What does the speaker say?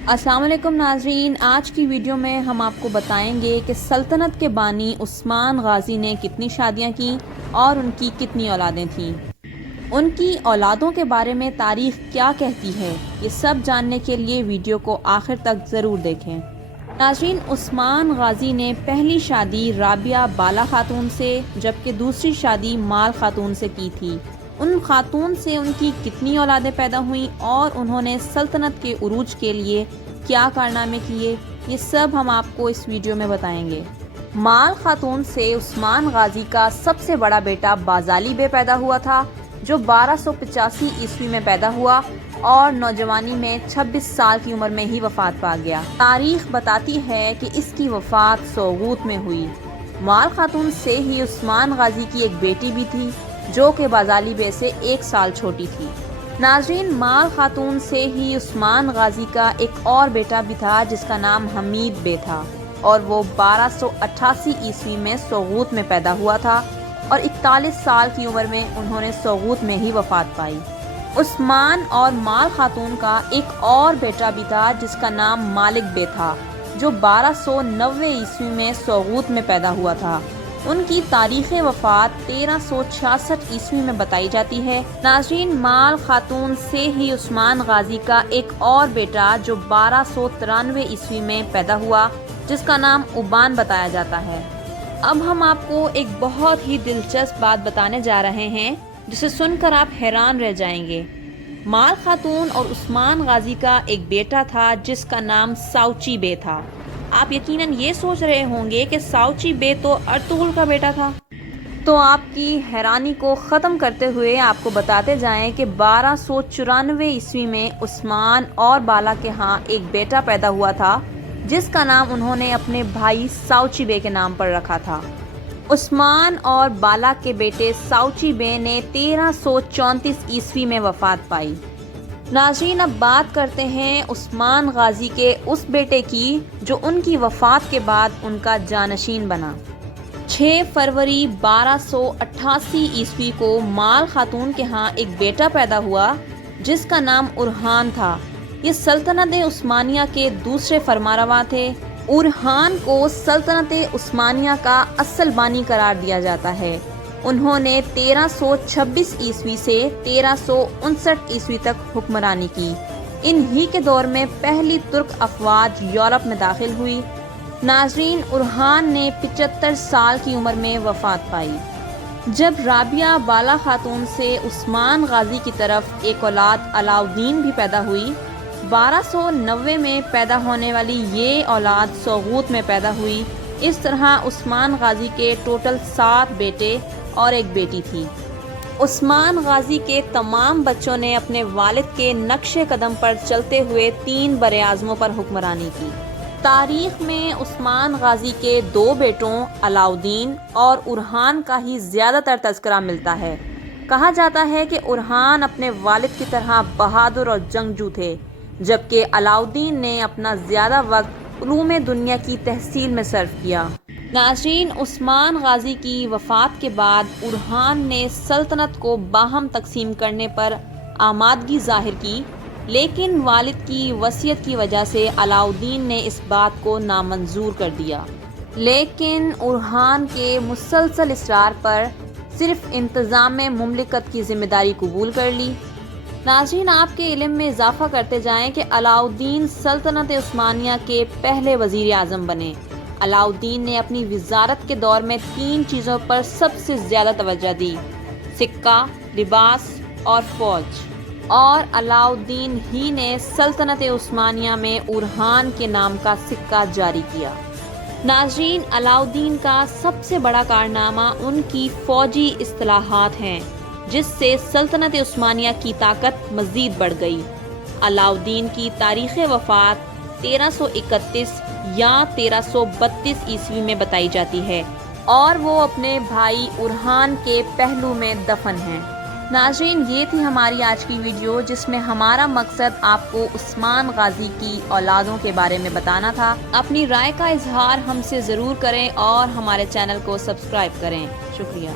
अस्सलाम वालेकुम नाजरीन, आज की वीडियो में हम आपको बताएंगे कि सल्तनत के बानी उस्मान गाजी ने कितनी शादियां की और उनकी कितनी औलादें थीं। उनकी औलादों के बारे में तारीख क्या कहती है, ये सब जानने के लिए वीडियो को आखिर तक ज़रूर देखें। नाजरीन, उस्मान गाजी ने पहली शादी राबिया बाला खातून से जबकि दूसरी शादी माल खातून से की थी। उन खातून से उनकी कितनी औलादें पैदा हुईं और उन्होंने सल्तनत के उरूज के लिए क्या कारनामे किए, ये सब हम आपको इस वीडियो में बताएंगे। माल खातून से उस्मान गाजी का सबसे बड़ा बेटा बाजाली बे पैदा हुआ था, जो 1285 ईस्वी में पैदा हुआ और नौजवानी में 26 साल की उम्र में ही वफात पा गया। तारीख बताती है कि इसकी वफात सोगूत में हुई। माल खातून से ही उस्मान गाजी की एक बेटी भी थी, जो कि बाजाली बे से 1 साल छोटी थी। नाजरीन, माल खातून से ही उस्मान गाजी का एक और बेटा भी था जिसका नाम हमीद बे था और वो 1288 ईस्वी में सोगूत में पैदा हुआ था और 41 साल की उम्र में उन्होंने सोगूत में ही वफात पाई। उस्मान और माल खातून का एक और बेटा भी था जिसका नाम मालिक बे था, जो 1290 ईस्वी में सोगूत में पैदा हुआ था। उनकी तारीख़ वफ़ात 1366 ईस्वी में बताई जाती है। नाज़रीन, माल खातून से ही उस्मान गाजी का एक और बेटा जो 1293 ईस्वी में पैदा हुआ, जिसका नाम उबान बताया जाता है। अब हम आपको एक बहुत ही दिलचस्प बात बताने जा रहे हैं जिसे सुनकर आप हैरान रह जाएंगे। माल खातून और उस्मान गाजी का एक बेटा था जिसका नाम साउची बे था। आप यकीनन ये सोच रहे होंगे कि साउची बे तो अर्तुगरुल का बेटा था। तो आपकी हैरानी को ख़त्म करते हुए आपको बताते जाएं कि 1294 ईस्वी में उस्मान और बाला के यहाँ एक बेटा पैदा हुआ था जिसका नाम उन्होंने अपने भाई साउची बे के नाम पर रखा था। उस्मान और बाला के बेटे साउची बे ने 1334 ईस्वी में वफात पाई। नाज़रीन, अब बात करते हैं उस्मान गाजी के उस बेटे की जो उनकी वफ़ात के बाद उनका जानशीन बना। 6 फरवरी 1288 ईस्वी को माल खातून के यहाँ एक बेटा पैदा हुआ जिसका नाम उरहान था। ये सल्तनत उस्मानिया के दूसरे फरमारवा थे। उरहान को सल्तनत उस्मानिया का असल बानी करार दिया जाता है। उन्होंने 1326 ईस्वी से 1359 ईस्वी तक हुक्मरानी की। इन्हीं के दौर में पहली तुर्क अफवाज यूरोप में दाखिल हुई। नाजरीन, उरहान ने 75 साल की उम्र में वफात पाई। जब राबिया बाला खातून से उस्मान गाजी की तरफ एक औलाद अलाउद्दीन भी पैदा हुई। 1290 में पैदा होने वाली ये औलाद सोगूत में पैदा हुई। इस तरह उस्मान गाजी के टोटल 7 बेटे और एक बेटी थी। उस्मान गाजी के तमाम बच्चों ने अपने वालिद के नक्शे कदम पर चलते हुए 3 बरे-आज़मों पर हुक्मरानी की। तारीख में उस्मान गाजी के 2 बेटों अलाउद्दीन और उरहान का ही ज़्यादातर तज़किरा मिलता है। कहा जाता है कि उरहान अपने वालिद की तरह बहादुर और जंगजू थे, जबकि अलाउद्दीन ने अपना ज़्यादा वक्त उलूम दुनिया की तहसील में सर्फ किया। नाज़रीन, उस्मान गाजी की वफ़ात के बाद उरहान ने सल्तनत को बाहम तकसीम करने पर आमादगी ज़ाहिर की, लेकिन वालिद की वसीयत की वजह से अलाउद्दीन ने इस बात को नामंजूर कर दिया। लेकिन उरहान के मुसलसल इसरार पर सिर्फ इंतज़ाम मुमलिकत की ज़िम्मेदारी कबूल कर ली। नाज़रीन, आपके इल्म में इजाफ़ा करते जाएँ कि अलाउद्दीन सल्तनत उस्मानिया के पहले वज़ीर आज़म बने। अलाउद्दीन ने अपनी वज़ारत के दौर में 3 चीज़ों पर सबसे ज़्यादा तवज्जो दी: सिक्का, लिबास और फ़ौज। और अलाउद्दीन ही ने सल्तनत उस्मानिया में उरहान के नाम का सिक्का जारी किया। नाज़रीन, अलाउद्दीन का सबसे बड़ा कारनामा उनकी फ़ौजी इस्तिलाहात हैं, जिससे सल्तनत उस्मानिया की ताकत मज़ीद बढ़ गई। अलाउद्दीन की तारीख़ वफ़ात 1331 या 1332 ईस्वी में बताई जाती है और वो अपने भाई उरहान के पहलू में दफन हैं। नाज़रीन, ये थी हमारी आज की वीडियो जिसमें हमारा मकसद आपको उस्मान गाजी की औलादों के बारे में बताना था। अपनी राय का इजहार हमसे ज़रूर करें और हमारे चैनल को सब्सक्राइब करें। शुक्रिया।